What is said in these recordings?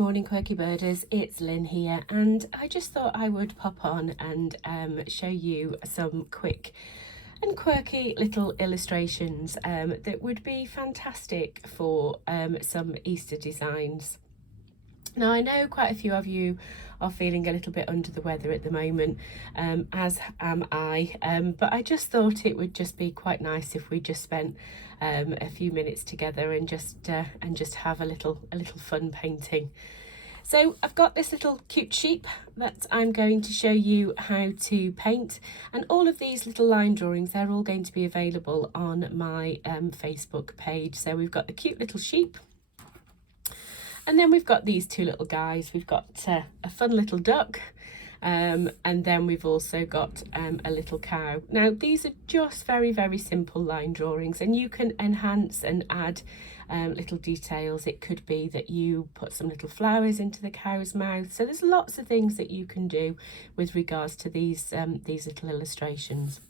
morning, Quirky Birders, it's Lynn here, and I just thought I would pop on and show you some quick and quirky little illustrations that would be fantastic for some Easter designs. Now, I know quite a few of you are feeling a little bit under the weather at the moment, as am I, but I just thought it would just be quite nice if we just spent a few minutes together and just have a little fun painting. So I've got this little cute sheep that I'm going to show you how to paint, and all of these little line drawings, they're all going to be available on my Facebook page. So we've got the cute little sheep, and then we've got these two little guys. We've got a fun little duck, and then we've also got a little cow. Now, these are just very simple line drawings, and you can enhance and add little details. It could be that you put some little flowers into the cow's mouth. So there's lots of things that you can do with regards to these little illustrations.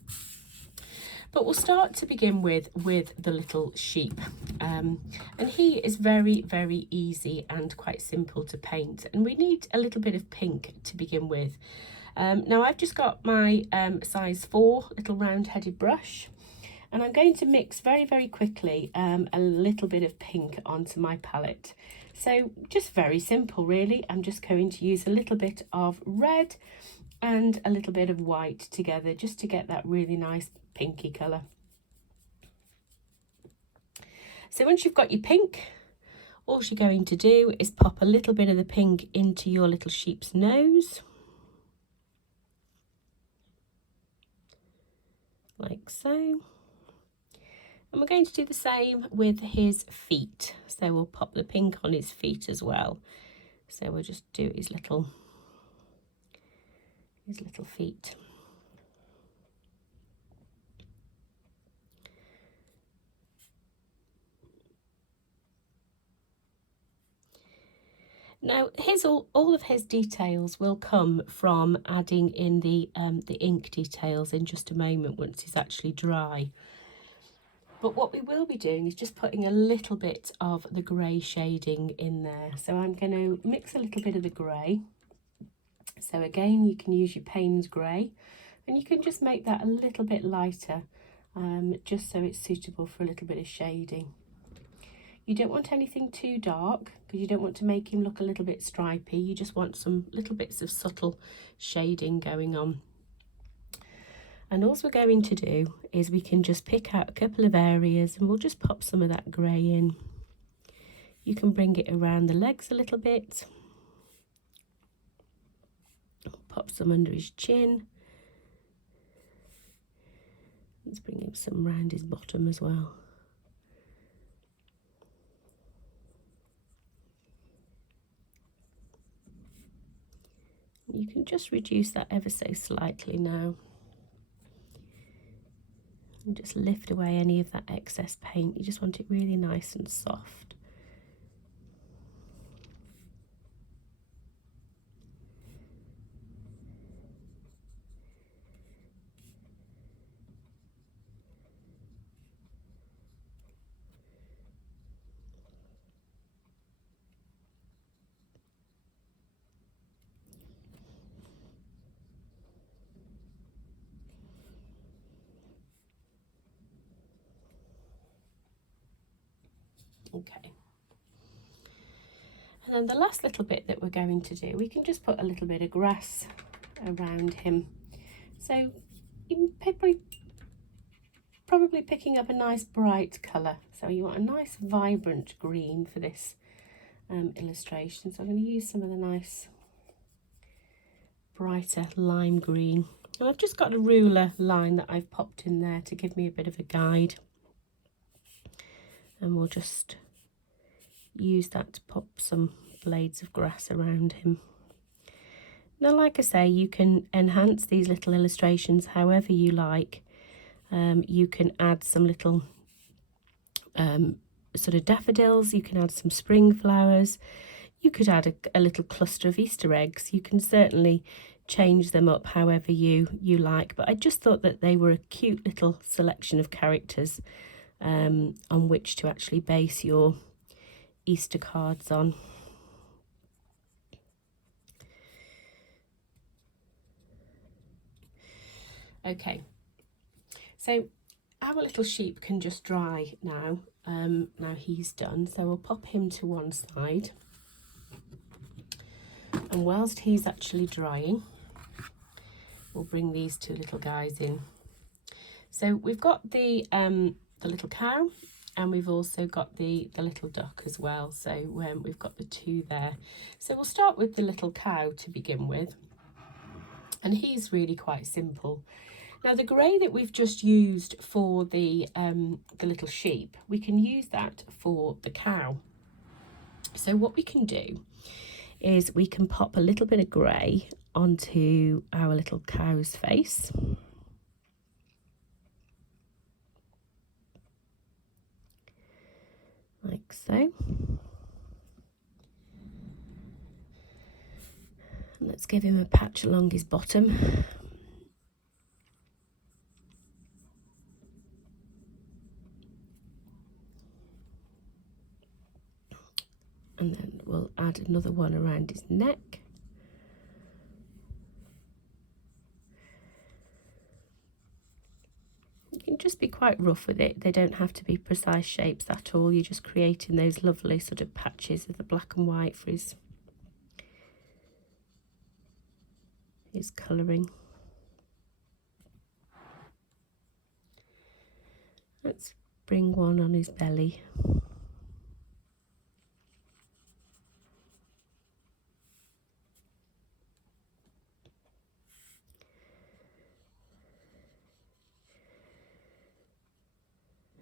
But we'll start to begin with the little sheep, and he is very easy and quite simple to paint, and we need a little bit of pink to begin with. Now I've just got my size 4 little round-headed brush, and I'm going to mix very quickly a little bit of pink onto my palette. So just very simple really. I'm just going to use a little bit of red and a little bit of white together just to get that really nice pinky colour. So once you've got your pink, all you're going to do is pop a little bit of the pink into your little sheep's nose, like so. And we're going to do the same with his feet. So we'll pop the pink on his feet as well. So we'll just do his little feet. Now, all of his details will come from adding in the ink details in just a moment once he's actually dry. But what we will be doing is just putting a little bit of the grey shading in there. So I'm going to mix a little bit of the grey. So again, you can use your Payne's grey, and you can just make that a little bit lighter, just so it's suitable for a little bit of shading. You don't want anything too dark because you don't want to make him look a little bit stripy. You just want some little bits of subtle shading going on. And all we're going to do is we can just pick out a couple of areas and we'll just pop some of that grey in. You can bring it around the legs a little bit. Pop some under his chin. Let's bring him some round his bottom as well. You can just reduce that ever so slightly now. And just lift away any of that excess paint. You just want it really nice and soft. Okay, and then the last little bit that we're going to do, we can just put a little bit of grass around him. So you're probably picking up a nice bright colour. So you want a nice vibrant green for this illustration. So I'm going to use some of the nice brighter lime green. And I've just got a ruler line that I've popped in there to give me a bit of a guide. And we'll just use that to pop some blades of grass around him. Now, like I say, you can enhance these little illustrations however you like. You can add some little sort of daffodils, you can add some spring flowers, you could add a little cluster of Easter eggs. You can certainly change them up however you like, but I just thought that they were a cute little selection of characters on which to actually base your Easter cards on. Okay, so our little sheep can just dry now. Now he's done, so we'll pop him to one side. And whilst he's actually drying, we'll bring these two little guys in. So we've got the little cow, and we've also got the little duck as well. So we've got the two there. So we'll start with the little cow to begin with. And he's really quite simple. Now the grey that we've just used for the little sheep, we can use that for the cow. So what we can do is we can pop a little bit of grey onto our little cow's face. Like so. Let's give him a patch along his bottom. And then we'll add another one around his neck. You can just be quite rough with it. They don't have to be precise shapes at all. You're just creating those lovely sort of patches of the black and white for his colouring. Let's bring one on his belly.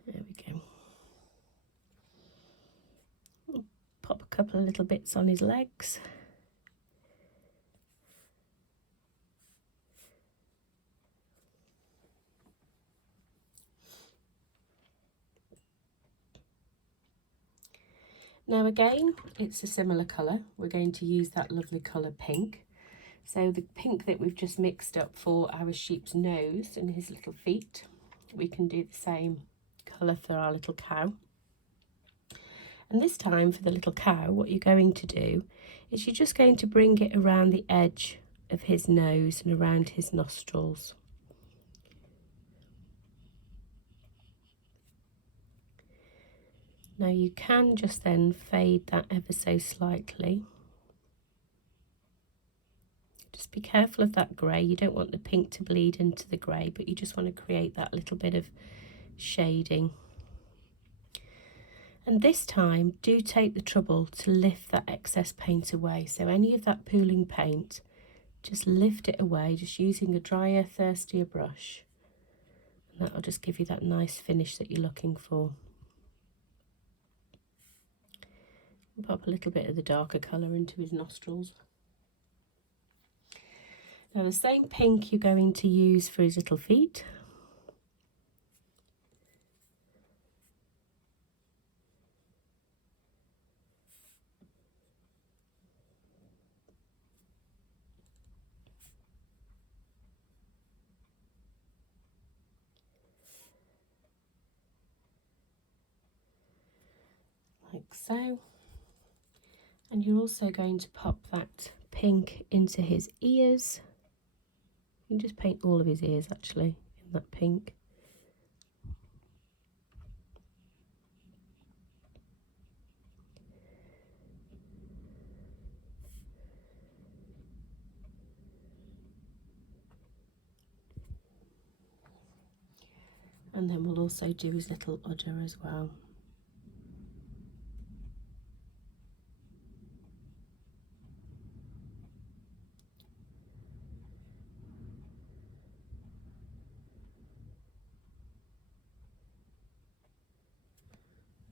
There we go. We'll pop a couple of little bits on his legs. Now again, it's a similar colour. We're going to use that lovely colour pink. So the pink that we've just mixed up for our sheep's nose and his little feet, we can do the same colour for our little cow. And this time for the little cow, what you're going to do is you're just going to bring it around the edge of his nose and around his nostrils. Now you can just then fade that ever so slightly. Just be careful of that grey. You don't want the pink to bleed into the grey, but you just want to create that little bit of shading. And this time, do take the trouble to lift that excess paint away. So any of that pooling paint, just lift it away, just using a drier, thirstier brush. And that'll just give you that nice finish that you're looking for. Pop a little bit of the darker colour into his nostrils. Now the same pink you're going to use for his little feet. Like so. And you're also going to pop that pink into his ears. You can just paint all of his ears actually in that pink. And then we'll also do his little udder as well.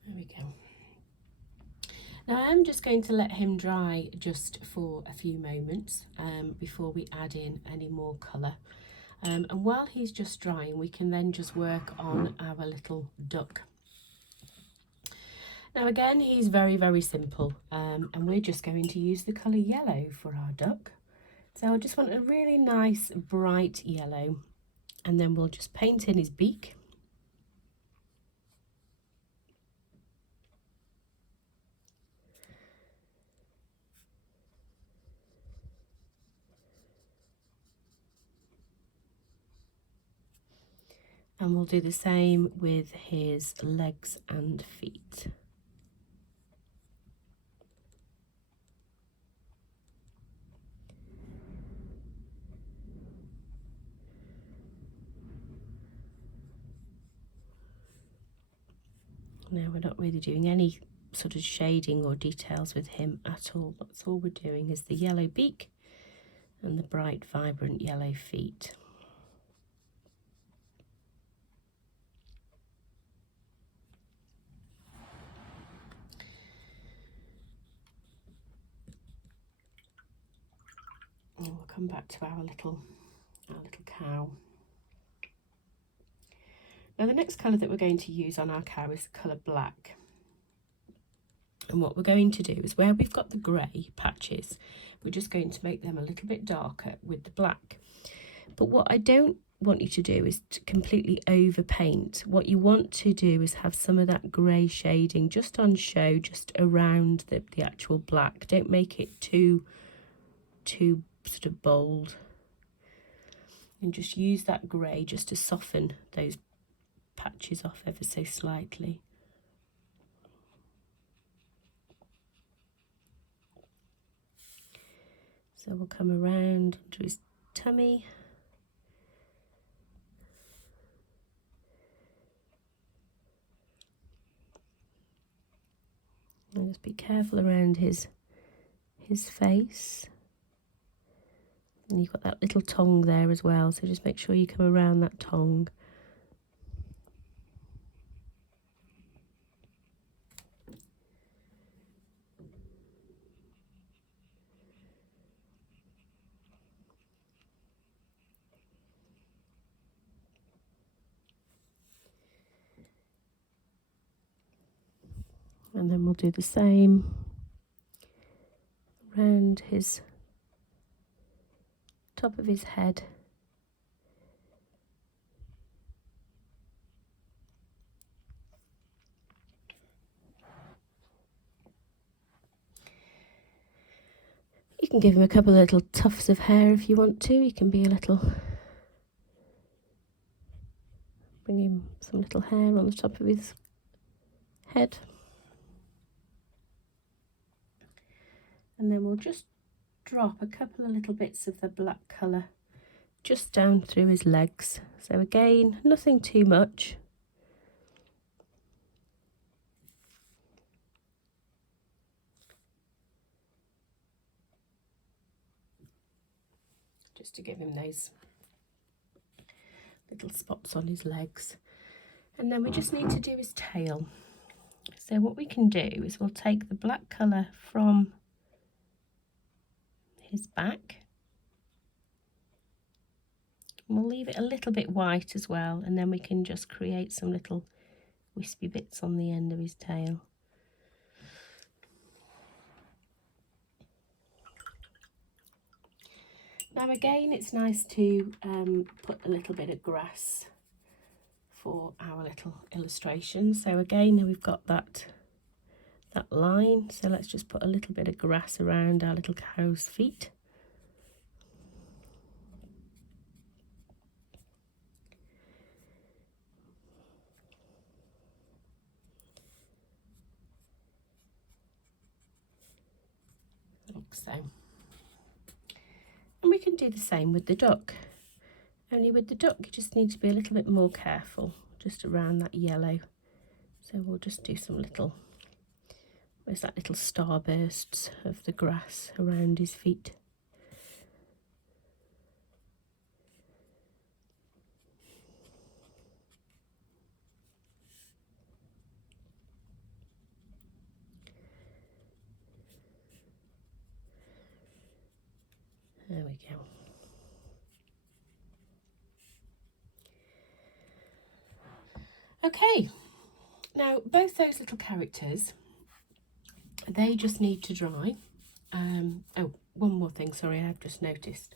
There we go. Now I'm just going to let him dry just for a few moments before we add in any more colour. And while he's just drying, we can then just work on our little duck. Now again, he's very, very simple, and we're just going to use the colour yellow for our duck. So I just want a really nice bright yellow, and then we'll just paint in his beak. And we'll do the same with his legs and feet. Now we're not really doing any sort of shading or details with him at all. That's all we're doing is the yellow beak and the bright, vibrant yellow feet. And we'll come back to our little cow. Now the next colour that we're going to use on our cow is the colour black. And what we're going to do is where we've got the grey patches, we're just going to make them a little bit darker with the black. But what I don't want you to do is to completely overpaint. What you want to do is have some of that grey shading just on show, just around the actual black. Don't make it too sort of bold. And just use that grey just to soften those patches off ever so slightly. So we'll come around to his tummy. And just be careful around his face. And you've got that little tongue there as well, so just make sure you come around that tongue. And then we'll do the same around his top of his head. You can give him a couple of little tufts of hair if you want to. You can be a little, bring him some little hair on the top of his head. And then we'll just drop a couple of little bits of the black colour just down through his legs. So again, nothing too much. Just to give him those little spots on his legs. And then we just need to do his tail. So what we can do is we'll take the black colour from his back, and we'll leave it a little bit white as well, and then we can just create some little wispy bits on the end of his tail. Now again, it's nice to put a little bit of grass for our little illustration. So again, we've got that line, so let's just put a little bit of grass around our little cow's feet. Like so. And we can do the same with the duck, only with the duck you just need to be a little bit more careful just around that yellow. So we'll just do some little, where's that little starbursts of the grass around his feet. There we go. Okay, now both those little characters, they just need to dry. Oh, one more thing, sorry, I've just noticed.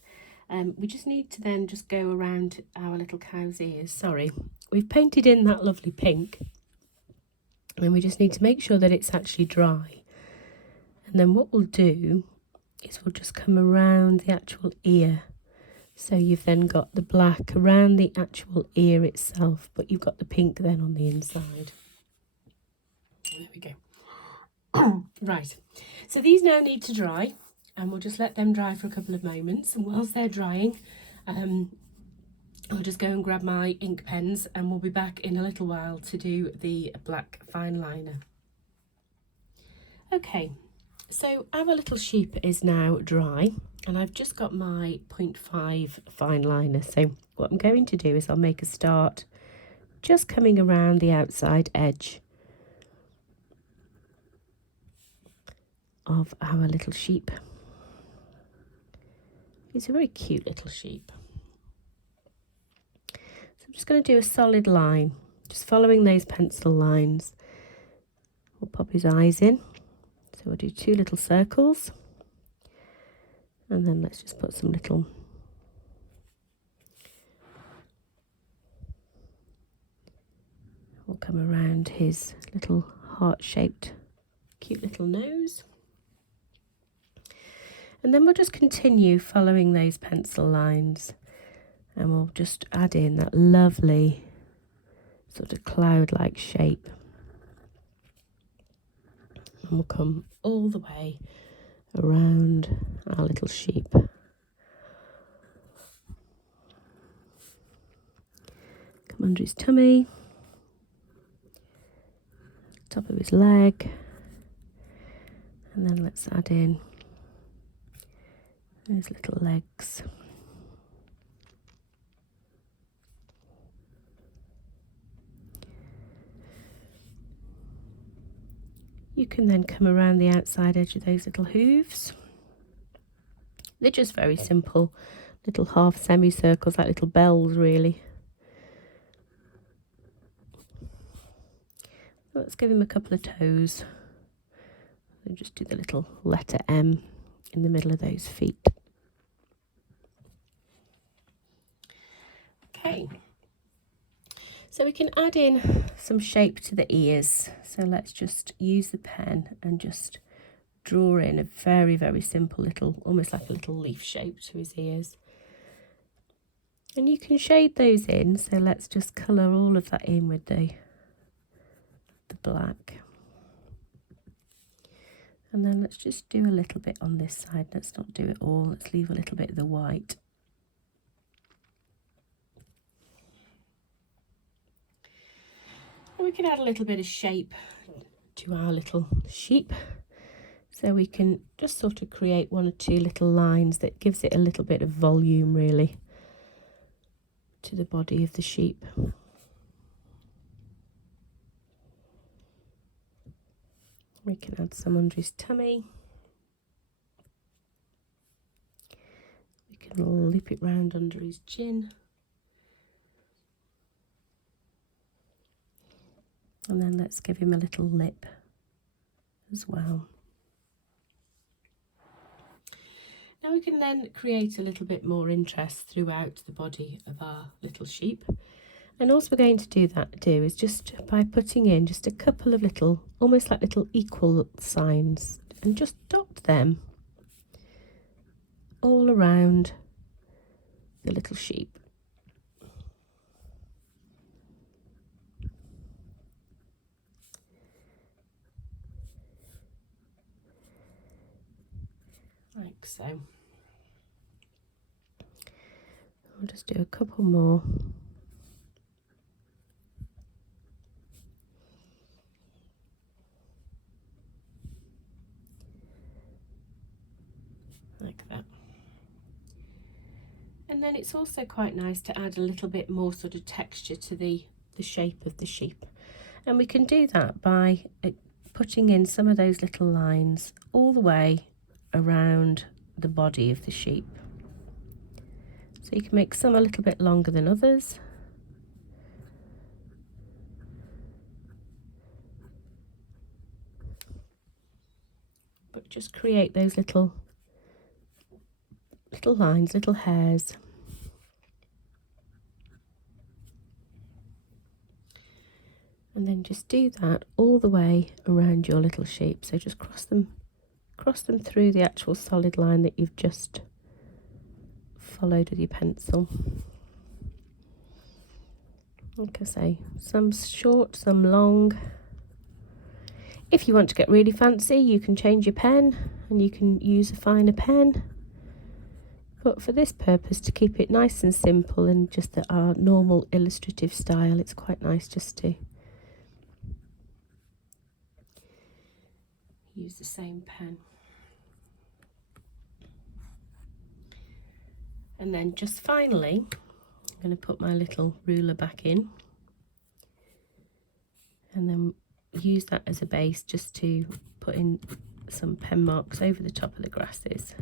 We just need to then just go around our little cow's ears. Sorry, we've painted in that lovely pink, and we just need to make sure that it's actually dry. And then what we'll do is we'll just come around the actual ear. So you've then got the black around the actual ear itself, but you've got the pink then on the inside. There we go. Right, so these now need to dry, and we'll just let them dry for a couple of moments. And whilst they're drying, I'll just go and grab my ink pens, and we'll be back in a little while to do the black fine liner. Okay, so our little sheep is now dry, and I've just got my 0.5 fine liner. So what I'm going to do is I'll make a start just coming around the outside edge of our little sheep. He's a very cute little sheep. So I'm just going to do a solid line, just following those pencil lines. We'll pop his eyes in. So we'll do 2 little circles, and then let's just put some little we'll come around his little heart-shaped cute little nose. And then we'll just continue following those pencil lines, and we'll just add in that lovely sort of cloud-like shape. And we'll come all the way around our little sheep. Come under his tummy, top of his leg, and then let's add in those little legs. You can then come around the outside edge of those little hooves. They're just very simple little half semicircles, like little bells really. Let's give him a couple of toes. And just do the little letter M in the middle of those feet. Okay, so we can add in some shape to the ears. So let's just use the pen and just draw in a very, very simple little, almost like a little leaf shape to his ears. And you can shade those in, so let's just colour all of that in with the black. And then let's just do a little bit on this side. Let's not do it all, let's leave a little bit of the white. And we can add a little bit of shape to our little sheep. So we can just sort of create 1 or 2 little lines that gives it a little bit of volume really to the body of the sheep. We can add some under his tummy. We can loop it round under his chin. And then let's give him a little lip as well. Now we can then create a little bit more interest throughout the body of our little sheep. And also we're going to do is just by putting in just a couple of little, almost like little equal signs, and just dot them all around the little sheep. Like so. I'll just do a couple more. Like that. And then it's also quite nice to add a little bit more sort of texture to the shape of the sheep. And we can do that by putting in some of those little lines all the way around the body of the sheep. So you can make some a little bit longer than others. But just create those little lines, little hairs. And then just do that all the way around your little sheep. So just cross them through the actual solid line that you've just followed with your pencil. Like I say, some short, some long. If you want to get really fancy, you can change your pen and you can use a finer pen. But for this purpose, to keep it nice and simple and just our normal illustrative style, it's quite nice just to use the same pen. And then just finally, I'm going to put my little ruler back in and then use that as a base just to put in some pen marks over the top of the grasses.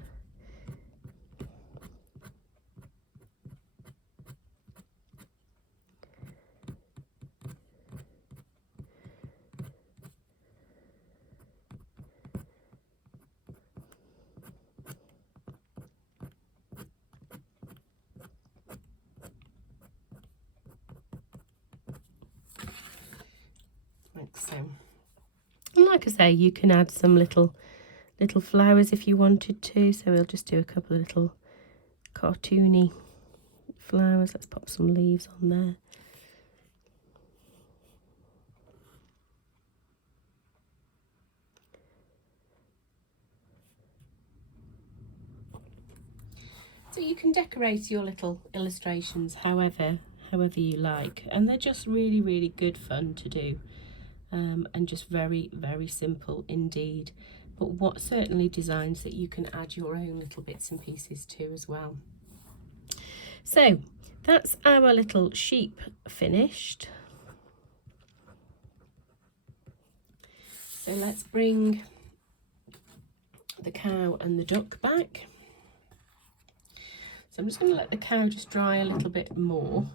Like so. And like I say, you can add some little flowers if you wanted to. So we'll just do a couple of little cartoony flowers. Let's pop some leaves on there. So you can decorate your little illustrations however you like, and they're just really good fun to do, and just very simple indeed, but what certainly designs that you can add your own little bits and pieces to as well. So that's our little sheep finished. So let's bring the cow and the duck back. So I'm just going to let the cow just dry a little bit more,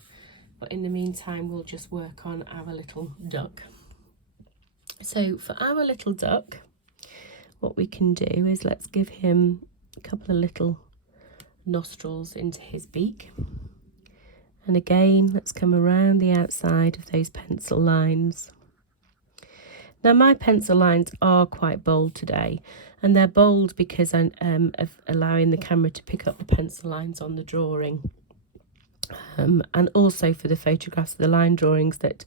but in the meantime we'll just work on our little duck. So for our little duck, what we can do is let's give him a couple of little nostrils into his beak, and again let's come around the outside of those pencil lines. Now my pencil lines are quite bold today, and they're bold because I'm of allowing the camera to pick up the pencil lines on the drawing, and also for the photographs of the line drawings that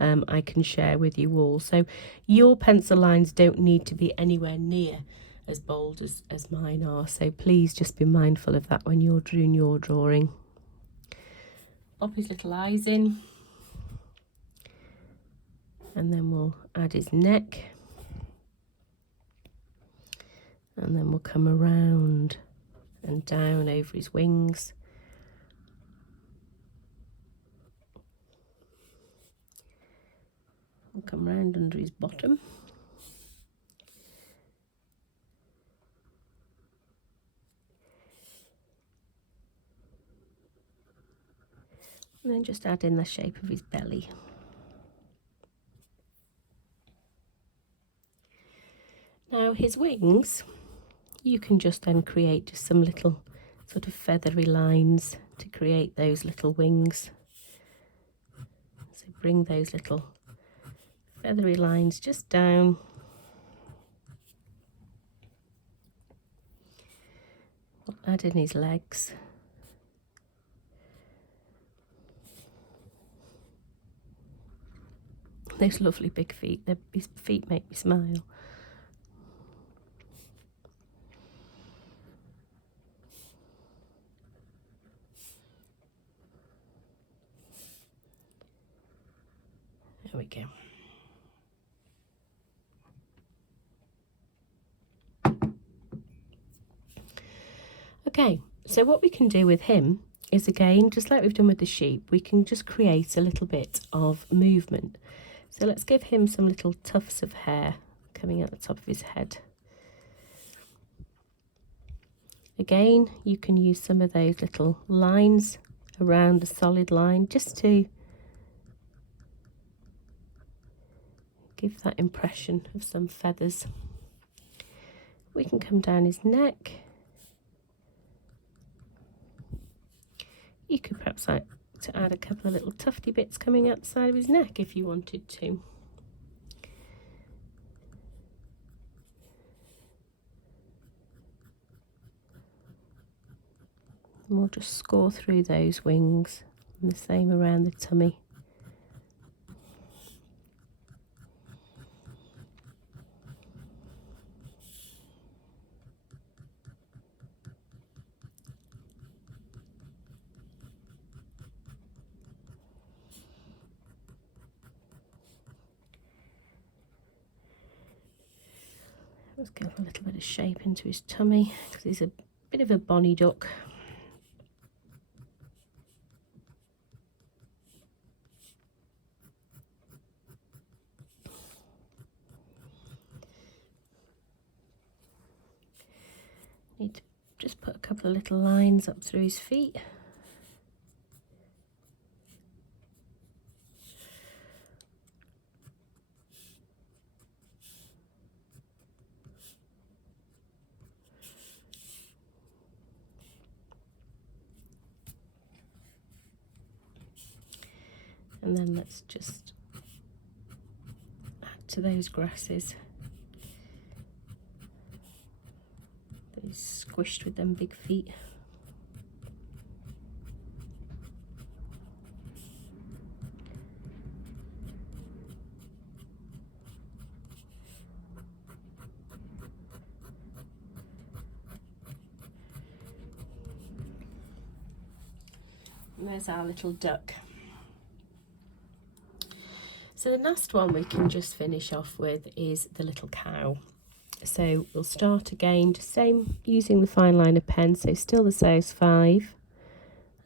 I can share with you all. So your pencil lines don't need to be anywhere near as bold as mine are, so please just be mindful of that when you're doing your drawing. Pop his little eyes in, and then we'll add his neck, and then we'll come around and down over his wings. We'll come round under his bottom. And then just add in the shape of his belly. Now his wings, you can just then create just some little sort of feathery lines to create those little wings. So bring those little feathery lines just down. We'll add in his legs. Those lovely big feet, his feet make me smile. There we go. Okay, so what we can do with him is, again, just like we've done with the sheep, we can just create a little bit of movement. So let's give him some little tufts of hair coming out the top of his head. Again, you can use some of those little lines around a solid line just to give that impression of some feathers. We can come down his neck. You could perhaps like to add a couple of little tufty bits coming out the side of his neck if you wanted to. we'll just score through those wings, and the same around the tummy. Let's give a little bit of shape into his tummy because he's a bit of a bonny duck. Need to just put a couple of little lines up through his feet. And then let's just add to those grasses. He's squished with them big feet. And there's our little duck. So the last one we can just finish off with is the little cow. So we'll start again, just same using the fine liner pen, so still the size 5.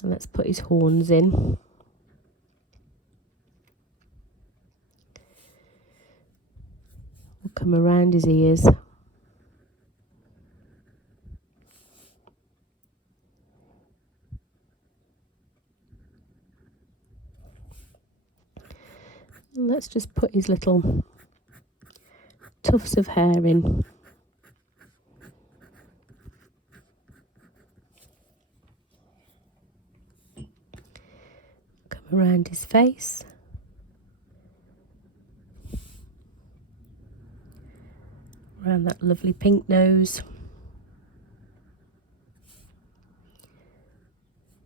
And let's put his horns in. We'll come around his ears. And let's just put his little tufts of hair in. Come around his face. Around that lovely pink nose.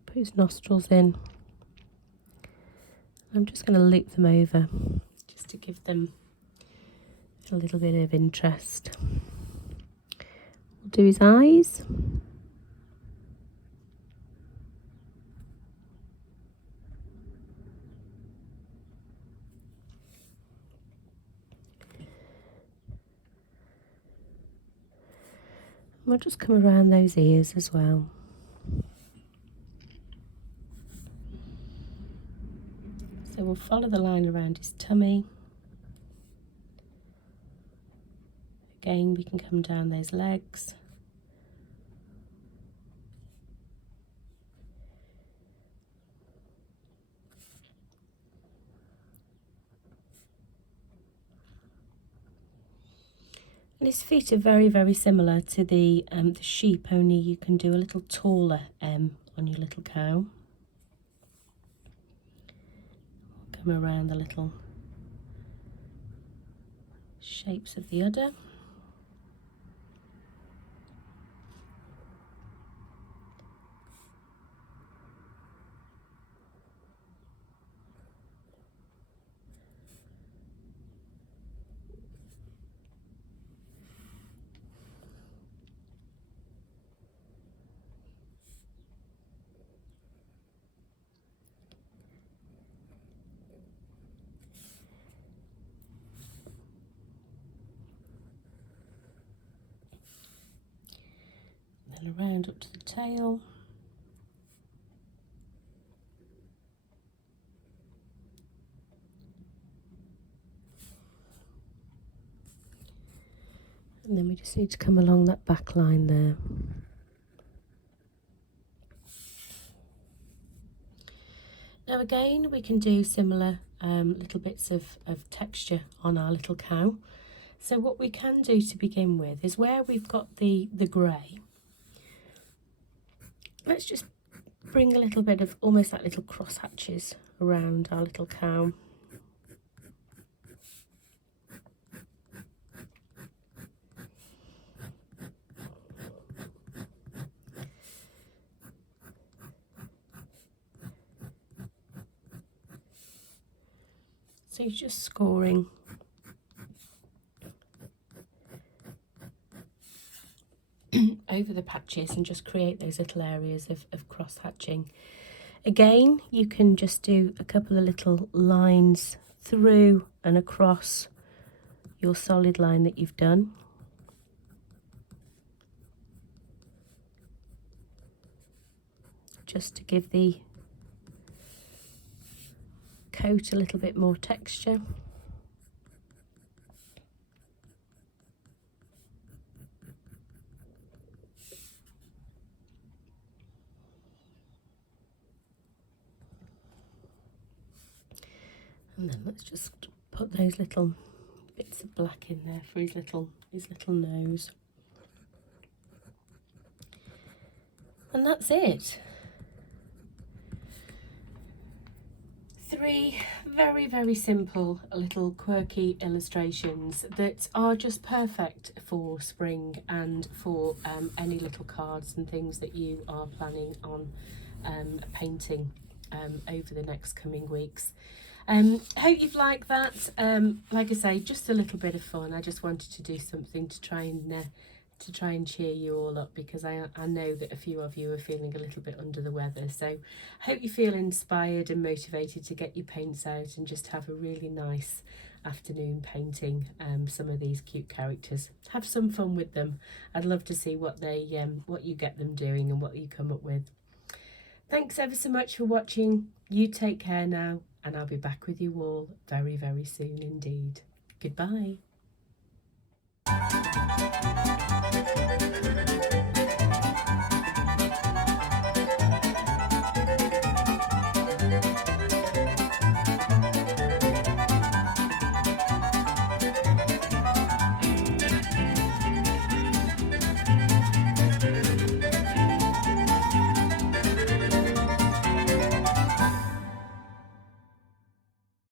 Put his nostrils in. I'm just going to loop them over just to give them a little bit of interest. We'll do his eyes. We'll just come around those ears as well. So we'll follow the line around his tummy. Again, we can come down those legs. And his feet are very, very similar to the sheep, only you can do a little taller M on your little cow. Come around the little shapes of the udder. And around up to the tail. And then we just need to come along that back line there. Now again, we can do similar little bits of texture on our little cow. So what we can do to begin with is where we've got the grey, let's just bring a little bit of almost like little cross hatches around our little cow. So you're just scoring over the patches and just create those little areas of cross hatching. Again, you can just do a couple of little lines through and across your solid line that you've done. Just to give the coat a little bit more texture. And then let's just put those little bits of black in there for his little nose. And that's it. 3 very, very simple little quirky illustrations that are just perfect for spring and for any little cards and things that you are planning on painting over the next coming weeks. Hope you've liked that. Like I say, just a little bit of fun. I just wanted to do something to try and cheer you all up, because I know that a few of you are feeling a little bit under the weather. So hope you feel inspired and motivated to get your paints out and just have a really nice afternoon painting some of these cute characters. Have some fun with them. I'd love to see what you get them doing and what you come up with. Thanks ever so much for watching. You take care now, and I'll be back with you all very, very soon indeed. Goodbye.